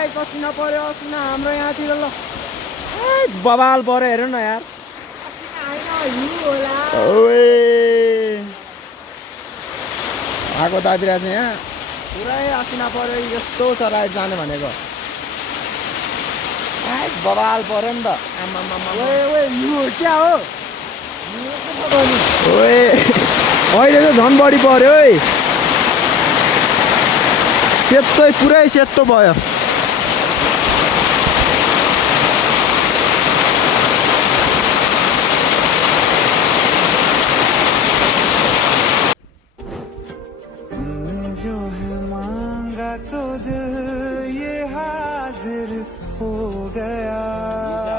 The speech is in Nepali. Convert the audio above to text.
गाइस असिना पर्यो असिना हाम्रो यहाँतिर ल बवाल पर्यो हेर्नु न यार ओए आगो दाबिरहेको छ यहाँ पुरै असिना पर्यो यस्तो छ राइड जाने भनेको बवाल पर्यो नि त ओए यो क्या हो ओए अहिले त झन् बढी पर्यो है सेतो पुरै सेतो भयो जो है मांगा तो दिल ये हाजिर हो गया